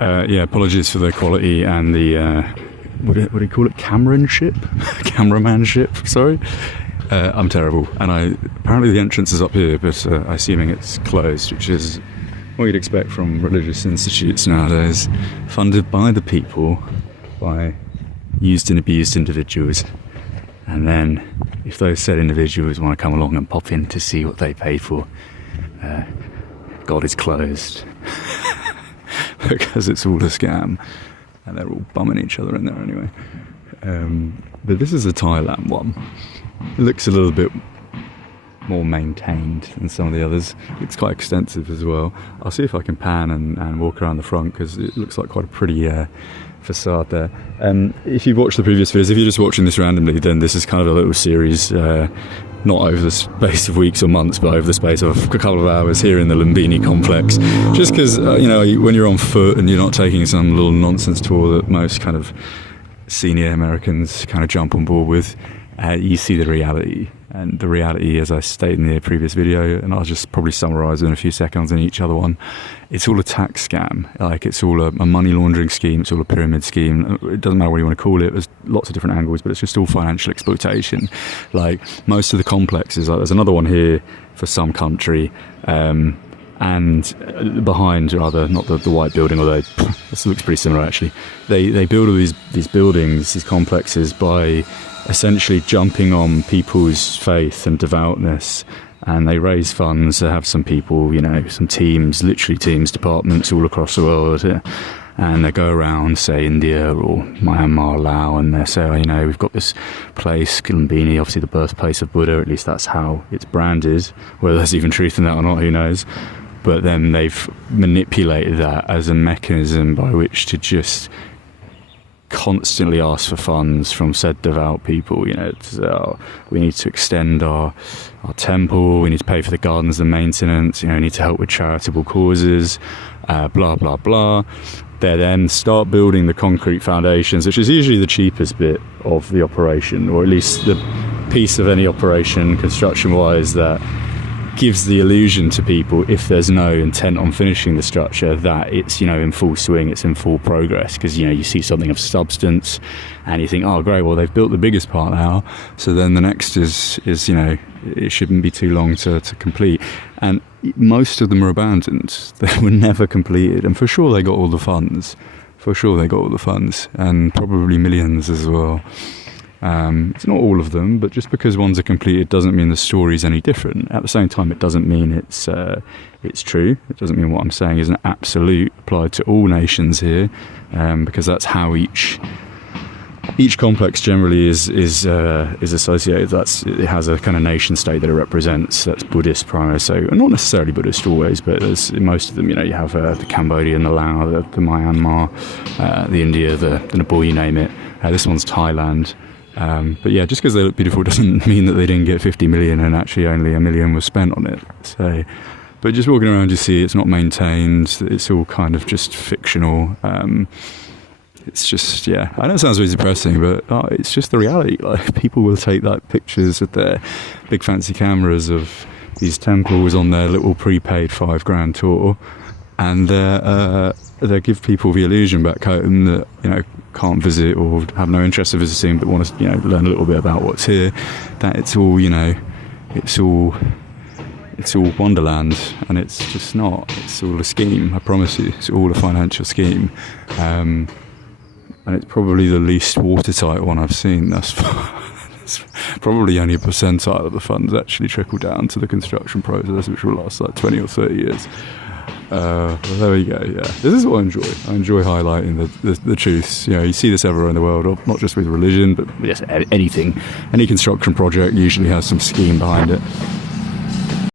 Yeah, apologies for the quality and the, what do you call it, cameramanship, sorry. I'm terrible, and apparently the entrance is up here, but assuming it's closed, which is what you'd expect from religious institutes nowadays, funded by the people, by used and abused individuals, and then if those said individuals want to come along and pop in to see what they paid for, God is closed. Because it's all a scam, and they're all bumming each other in there anyway. But this is a Thailand one. It looks a little bit more maintained than some of the others. It's quite extensive as well. I'll see if I can pan and walk around the front, because it looks like quite a pretty facade there. If you've watched the previous videos, if you're just watching this randomly, then this is kind of a little series, not over the space of weeks or months, but over the space of a couple of hours here in the Lumbini complex. Just because, when you're on foot and you're not taking some little nonsense tour that most kind of senior Americans kind of jump on board with, you see the reality. And the reality, as I stated in the previous video, and I'll just probably summarise in a few seconds in each other one, it's all a tax scam. Like, it's all a money laundering scheme, it's all a pyramid scheme. It doesn't matter what you want to call it, there's lots of different angles, but it's just all financial exploitation. Like, most of the complexes, like there's another one here for some country, and behind, rather, not the white building, although this looks pretty similar actually, they build all these buildings, these complexes, by essentially jumping on people's faith and devoutness, and they raise funds to have some people, some teams, literally teams, departments all across the world, and they go around, say India or Myanmar, Laos, and they say, we've got this place, Lumbini, obviously the birthplace of Buddha, at least that's how it's branded. Whether there's even truth in that or not, who knows. But then they've manipulated that as a mechanism by which to just constantly ask for funds from said devout people. We need to extend our temple, we need to pay for the gardens, the maintenance, we need to help with charitable causes, blah blah blah. They then start building the concrete foundations, which is usually the cheapest bit of the operation, or at least the piece of any operation construction wise that gives the illusion to people, if there's no intent on finishing the structure, that it's in full swing, it's in full progress, because you see something of substance and you think, oh great, well they've built the biggest part now, so then the next is it shouldn't be too long to complete. And most of them are abandoned. They were never completed, and for sure they got all the funds, and probably millions as well. It's not all of them, but just because ones are completed doesn't mean the story's any different. At the same time, it doesn't mean it's true. It doesn't mean what I'm saying is an absolute applied to all nations here, because that's how each complex generally is associated. It has a kind of nation state that it represents. That's Buddhist primarily, so not necessarily Buddhist always, but there's, in most of them, you have the Cambodian, the Laos, the Myanmar, the India, the Nepal, you name it. This one's Thailand. But yeah, just because they look beautiful doesn't mean that they didn't get 50 million and actually only $1 million was spent on it. So, but just walking around, you see it's not maintained. It's all kind of just fictional. It's just, I know it sounds really depressing, but it's just the reality. Like, people will take pictures with their big fancy cameras of these temples on their little prepaid $5,000 tour, and they give people the illusion back home that can't visit or have no interest in visiting, but want to learn a little bit about what's here, that it's all it's all wonderland, and it's just not. It's all a scheme, I promise you. It's all a financial scheme, and it's probably the least watertight one I've seen thus far. It's probably only a percentile of the funds actually trickle down to the construction process, which will last like 20 or 30 years. Well, there we go. Yeah, this is what I enjoy. I enjoy highlighting the truths. You see this everywhere in the world, not just with religion, but yes, anything. Any construction project usually has some scheme behind it.